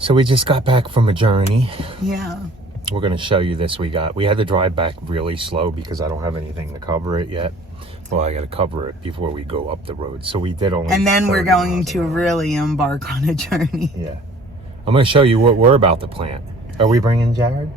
So we just got back from a journey. Yeah. We're going to show you this. We had to drive back really slow because I don't have anything to cover it yet. Well, I got to cover it before we go up the road. So we did only. And then we're going to really embark on a journey. Yeah. I'm going to show you what we're about to plant. Are we bringing Jared?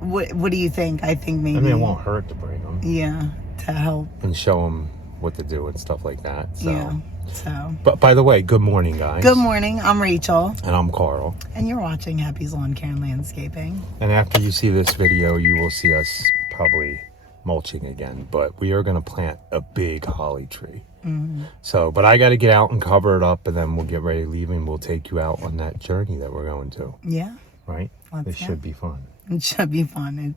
What do you think? I think maybe. I mean, it won't hurt to bring him. Yeah, to help. And show him what to do and stuff like that. So. Yeah. So. But by the way, good morning, guys. Good morning. I'm Rachel. And I'm Carl. And you're watching Happy's Lawn Care and Landscaping. And after you see this video, you will see us probably mulching again. But we are going to plant a big holly tree. Mm-hmm. So, but I got to get out and cover it up, and then we'll get ready to leave, and we'll take you out on that journey that we're going to. Yeah. Right? It should be fun. It should be fun.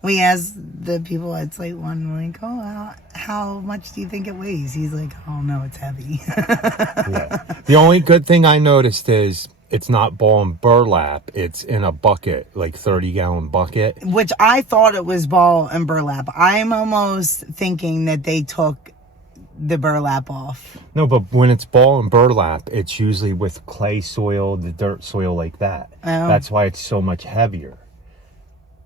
We asked the people at Slate One, like, oh, how much do you think it weighs? He's like, oh no, it's heavy. Yeah. The only good thing I noticed is it's not ball and burlap. It's in a bucket, like 30-gallon bucket. Which I thought it was ball and burlap. I'm almost thinking that they took the burlap off. No, but when it's ball and burlap, it's usually with clay soil, the dirt soil like that. Oh. That's why it's so much heavier.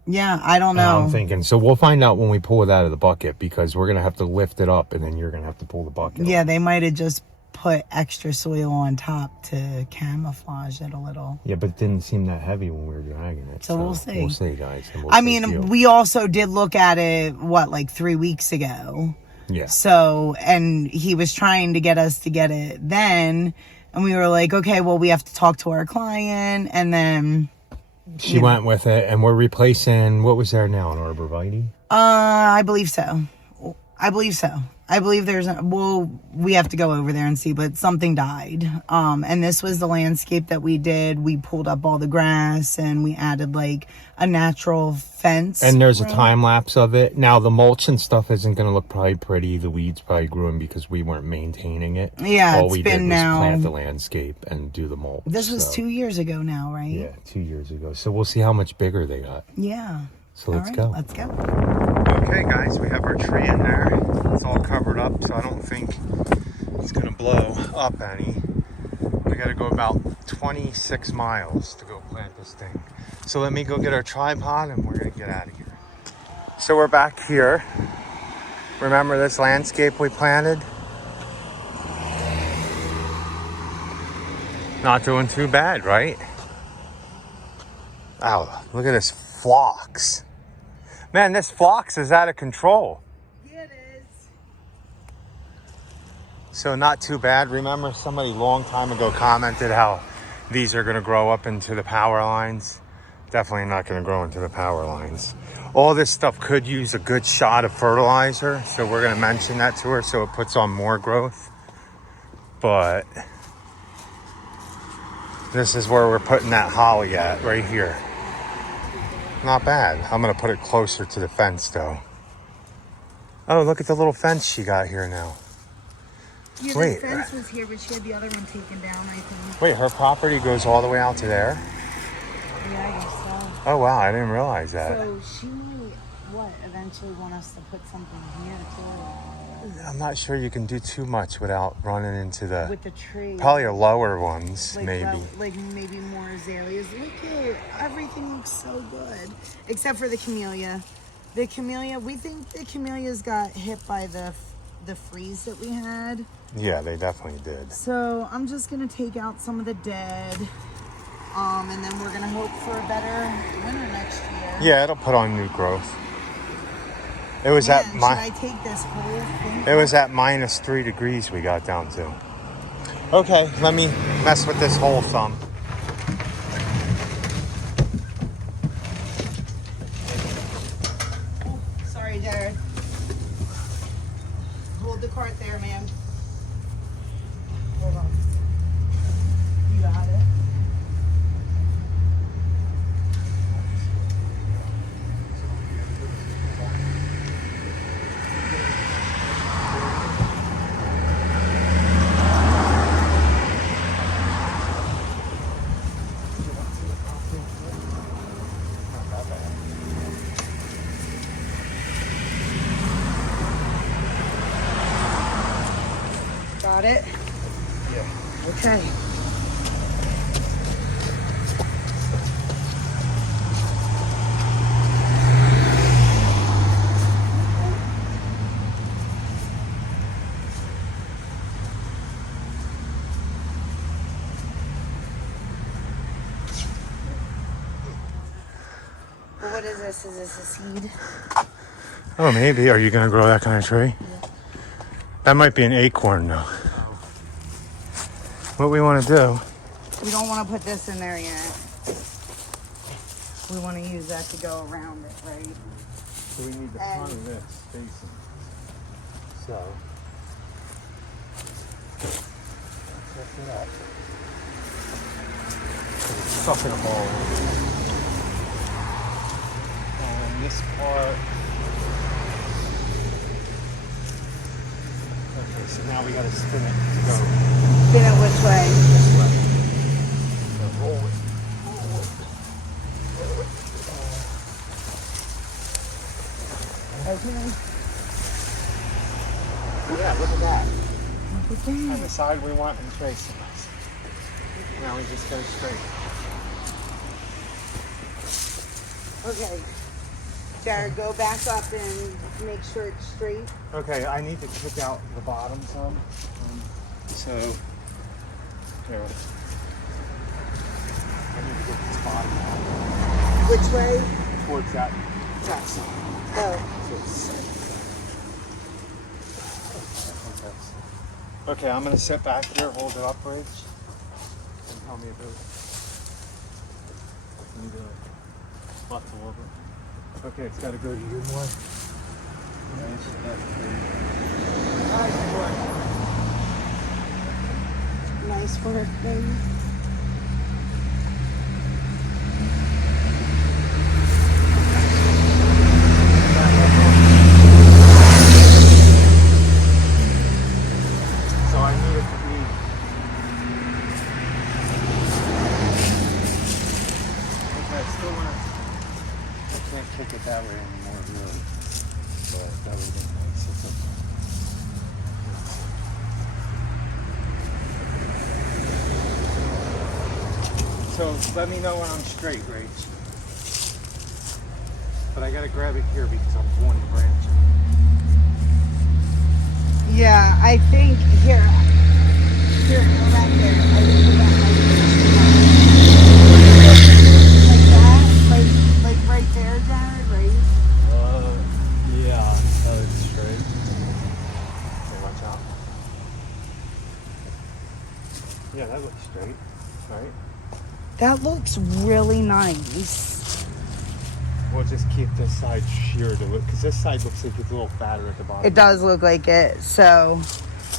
Yeah, I don't know. And I'm thinking, so we'll find out when we pull it out of the bucket, because we're going to have to lift it up and then you're going to have to pull the bucket Yeah, up. They might have just put extra soil on top to camouflage it a little. Yeah, but it didn't seem that heavy when we were dragging it. So we'll see. We'll see, guys. We also did look at it, like 3 weeks ago. Yeah. So, and he was trying to get us to get it then. And we were like, okay, well, we have to talk to our client. And then... She went with it, and we're replacing, what was there now, an arborvitae? I believe so. I believe we have to go over there and see, but something died. And this was the landscape that we did. We pulled up all the grass and we added like a natural fence. And there's a time lapse of it. Now the mulch and stuff isn't going to look probably pretty. The weeds probably grew in because we weren't maintaining it. Yeah, all we did was plant the landscape and do the mulch. This was 2 years ago now, right? Yeah, 2 years ago. So we'll see how much bigger they got. Yeah. So let's go. Let's go. Okay, guys, we have our tree in there. It's all covered up, so I don't think it's going to blow up any. We got to go about 26 miles to go plant this thing. So let me go get our tripod, and we're going to get out of here. So we're back here. Remember this landscape we planted? Not doing too bad, right? Wow, look at this phlox. Man, this phlox is out of control. Yeah, it is. So not too bad. Remember somebody long time ago commented how these are going to grow up into the power lines. Definitely not going to grow into the power lines. All this stuff could use a good shot of fertilizer. So we're going to mention that to her so it puts on more growth. But this is where we're putting that holly at, right here. Not bad. I'm going to put it closer to the fence, though. Oh, look at the little fence she got here now. Yeah, Wait. The fence was here, but she had the other one taken down, I think. Wait, her property goes all the way out to there? Yeah, I guess so. Oh, wow. I didn't realize that. So she might, eventually want us to put something here, too? I'm not sure you can do too much without running into with the tree. Probably a lower ones, maybe. Maybe more azaleas. Look at everything looks so good, except for the camellia. The camellia, we think the camellias got hit by the freeze that we had. Yeah, they definitely did. So I'm just gonna take out some of the dead, and then we're gonna hope for a better winter next year. Yeah, it'll put on new growth. It was should I take this whole thing? It was at -3 degrees we got down to. Okay, let me mess with this whole thumb. Oh, sorry, Jared. Hold the cart there, man. Hold on. You got it. What is this? Is this a seed? Oh, maybe. Are you going to grow that kind of tree? Yeah. That might be an acorn, though. What we want to do... We don't want to put this in there yet. We want to use that to go around it, right? So we need the front of this facing. So... Let's lift it up. Stuff in a ball. And this part... Okay, so now we got to spin it to go. Spin it which way? This way. So roll it. Okay. Yeah, look at that. Look at that. On the side we want and tracing us. Now we just go straight. Okay. Jared, go back up and make sure it's straight. Okay, I need to kick out the bottom some. So, here. I need to get this bottom out. Which way? Towards that side. Oh. Okay, I'm gonna sit back here, hold it upright, and tell me if it need to left a little bit. Okay, it's gotta go to you more. Nice work, baby. So I need it to be. Okay, I still want to. I can't kick it that way anymore, really. But that would have been nice. It's okay. So let me know when I'm straight, Rach. But I gotta grab it here because I'm pulling the branch. Yeah, I think here, go back there. I think that might be like that, like right there, Jared, right? Yeah, that looks straight. Okay, watch out. Yeah, that looks straight, right? That looks really nice. We'll just keep this side sheared a little, because this side looks like it's a little fatter at the bottom. It does look like it, so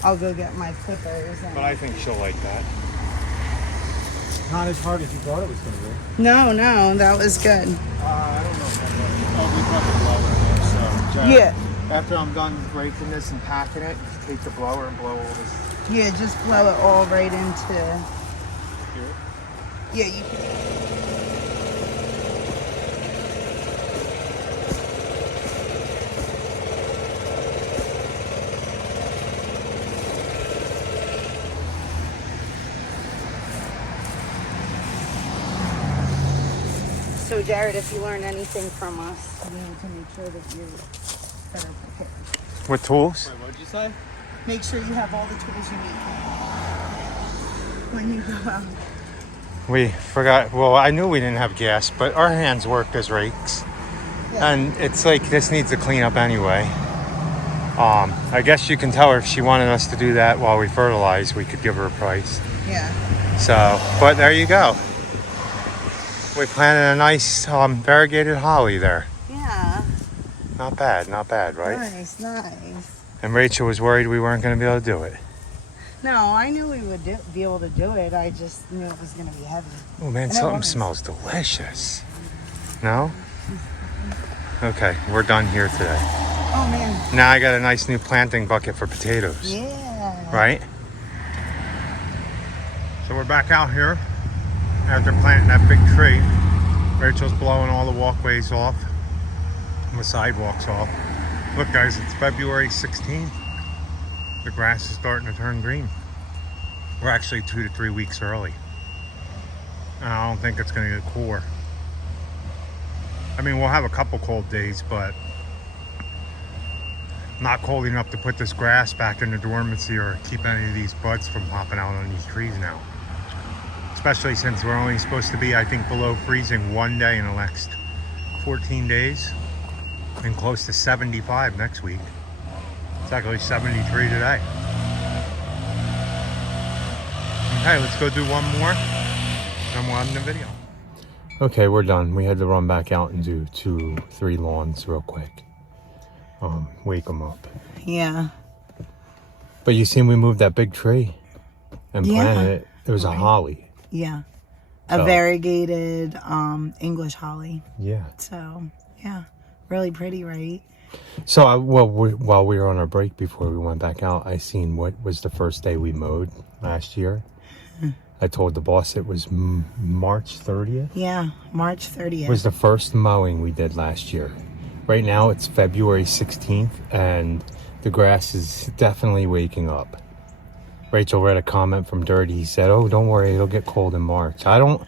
I'll go get my clippers. But I think she'll like that. Not as hard as you thought it was going to be. No, that was good. I don't know if that was. Oh, we put the blower in there, so. Yeah. After I'm done breaking this and packing it, take the blower and blow all this. Yeah, just blow it all right into. Here. Yeah, you can. So, Jared, if you learn anything from us, you need to make sure that you're better prepared. With tools? Wait, what'd you say? Make sure you have all the tools you need when you go out. We forgot, well, I knew we didn't have gas, but our hands work as rakes. Yeah. And it's like, this needs to clean up anyway. I guess you can tell her if she wanted us to do that while we fertilize, we could give her a price. Yeah. So, but there you go. We planted a nice variegated holly there. Yeah. Not bad, right? Nice. And Rachel was worried we weren't going to be able to do it. No, I knew we would be able to do it. I just knew it was going to be heavy. Oh man, And it something was. smells delicious. No? Okay, we're done here today. Oh, man. Now I got a nice new planting bucket for potatoes. Yeah. Right? So we're back out here after planting that big tree. Rachel's blowing all the walkways off and the sidewalks off. Look guys, it's February 16th. The grass is starting to turn green. We're actually 2 to 3 weeks early. And I don't think it's going to get cooler. I mean, we'll have a couple cold days, but not cold enough to put this grass back into dormancy or keep any of these buds from popping out on these trees now. Especially since we're only supposed to be, I think, below freezing one day in the next 14 days and close to 75 next week. It's actually 73 today. Okay, let's go do one more and we'll end the video. Okay, we're done. We had to run back out and do 2-3 lawns real quick. Wake them up. Yeah. But you seen we moved that big tree and planted it. It was a holly. Yeah. A variegated English holly. Yeah. So, yeah. Really pretty, right? So, while we were on our break before we went back out, I seen what was the first day we mowed last year. I told the boss it was March 30th. Yeah, March 30th. Was the first mowing we did last year. Right now it's February 16th and the grass is definitely waking up. Rachel read a comment from Dirty. He said, "Oh, don't worry, it'll get cold in March." I don't.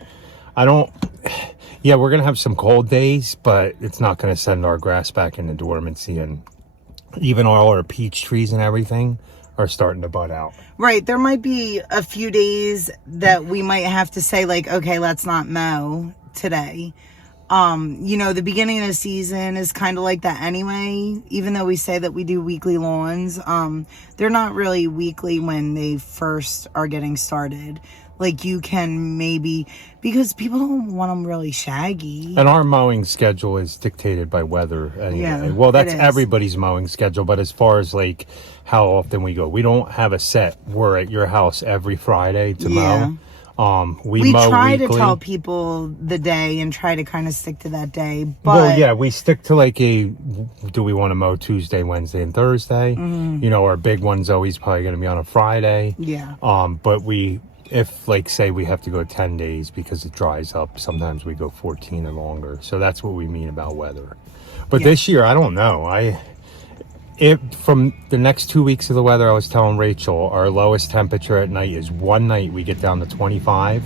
Yeah, we're gonna have some cold days, but it's not gonna send our grass back into dormancy, and even all our peach trees and everything are starting to bud out. Right. There might be a few days that we might have to say, like, okay, let's not mow today. You know, the beginning of the season is kind of like that anyway, even though we say that we do weekly lawns. They're not really weekly when they first are getting started. Like, you can maybe, because people don't want them really shaggy. And our mowing schedule is dictated by weather anyway. Yeah, well, that's everybody's mowing schedule, but as far as like how often we go, we don't have a set. We're at your house every Friday to mow. We mow try weekly. to tell people the day and try to kind of stick to that day. But well, yeah, we stick to like do we want to mow Tuesday, Wednesday, and Thursday? Mm-hmm. You know, our big one's always probably going to be on a Friday. Yeah. But if like say we have to go 10 days because it dries up, sometimes we go 14 or longer. So that's what we mean about weather. But this year, I don't know. From the next 2 weeks of the weather, I was telling Rachel, our lowest temperature at night is one night we get down to 25.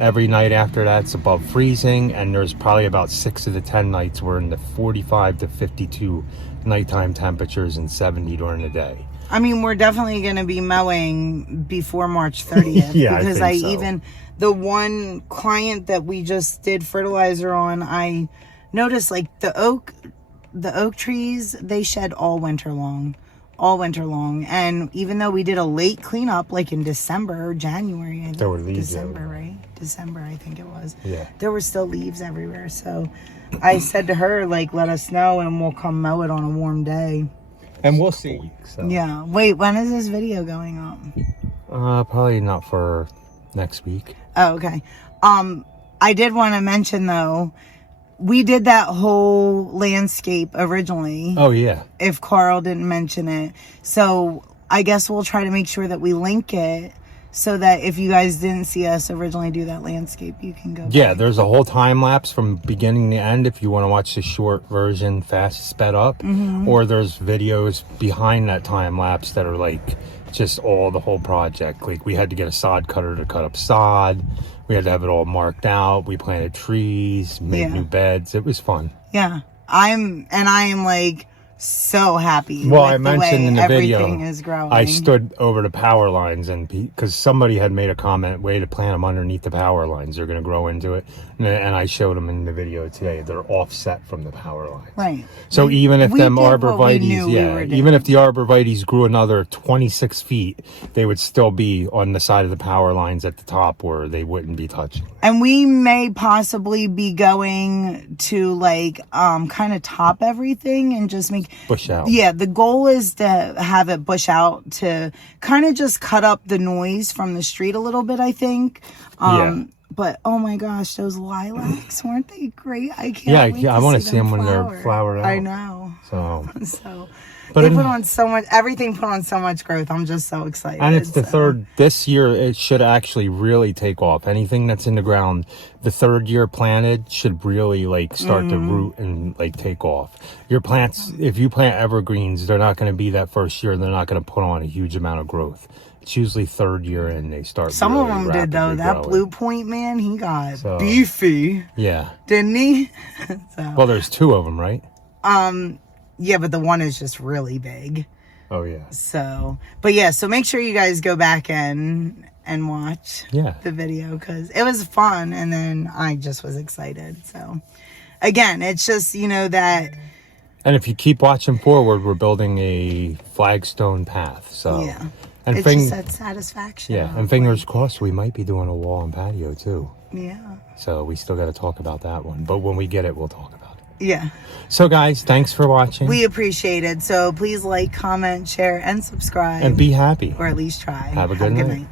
Every night after that's above freezing, and there's probably about 6 of the 10 nights we're in the 45 to 52 nighttime temperatures and 70 during the day. I mean, we're definitely going to be mowing before March 30th. Yeah, because I think so. The one client that we just did fertilizer on, I noticed like the oak trees, they shed all winter long. And even though we did a late cleanup, like in December or January, I think, there were leaves December, right? December, I think it was. Yeah. There were still leaves everywhere. So I said to her, like, let us know and we'll come mow it on a warm day. And we'll see. So. Yeah. Wait, when is this video going up? Probably not for next week. Oh, okay. I did want to mention though, we did that whole landscape originally. Oh yeah. If Carl didn't mention it. So I guess we'll try to make sure that we link it so that if you guys didn't see us originally do that landscape, you can go Yeah, back. there's a whole time lapse from beginning to end if you want to watch the short version fast sped up. Mm-hmm. Or there's videos behind that time lapse that are like just the whole project. Like we had to get a sod cutter to cut up sod. We had to have it all marked out. We planted trees, made new beds. It was fun. Yeah. I am like so happy. Well, with I mentioned in the video, everything is growing. I stood over the power lines and because somebody had made a comment, way to plant them underneath the power lines. They're going to grow into it. And I showed them in the video today. They're offset from the power lines. Right. So even if them arborvitaes, even if the arborvitaes grew another 26 feet, they would still be on the side of the power lines at the top where they wouldn't be touching. And we may possibly be going to like kind of top everything and just make bush out. Yeah, the goal is to have it bush out to kind of just cut up the noise from the street a little bit, I think. But oh my gosh, those lilacs, weren't they great? I can't wait I want to see them when they're flowered out. I know. So but they put on so much, everything put on so much growth. I'm just so excited. And it's the third, this year it should actually really take off. Anything that's in the ground, the third year planted should really like start to root and like take off. Your plants, if you plant evergreens, they're not going to be that first year. They're not going to put on a huge amount of growth. It's usually third year and they start. Some really of them did though. That growing. Blue Point man, he got beefy. Yeah. Didn't he? Well, there's 2 of them, right? Yeah, but the one is just really big. Oh yeah. So make sure you guys go back and watch the video because it was fun, and then I just was excited. So again, it's just, you know, that. And if you keep watching forward, we're building a flagstone path. So Yeah. and It's just that satisfaction. yeah, and fingers crossed, we might be doing a wall and patio too. Yeah. So we still got to talk about that one. But when we get it, we'll talk about it. Yeah. So guys, thanks for watching. We appreciate it. So please like, comment, share, and subscribe. And be happy. Or at least try. Have a good night.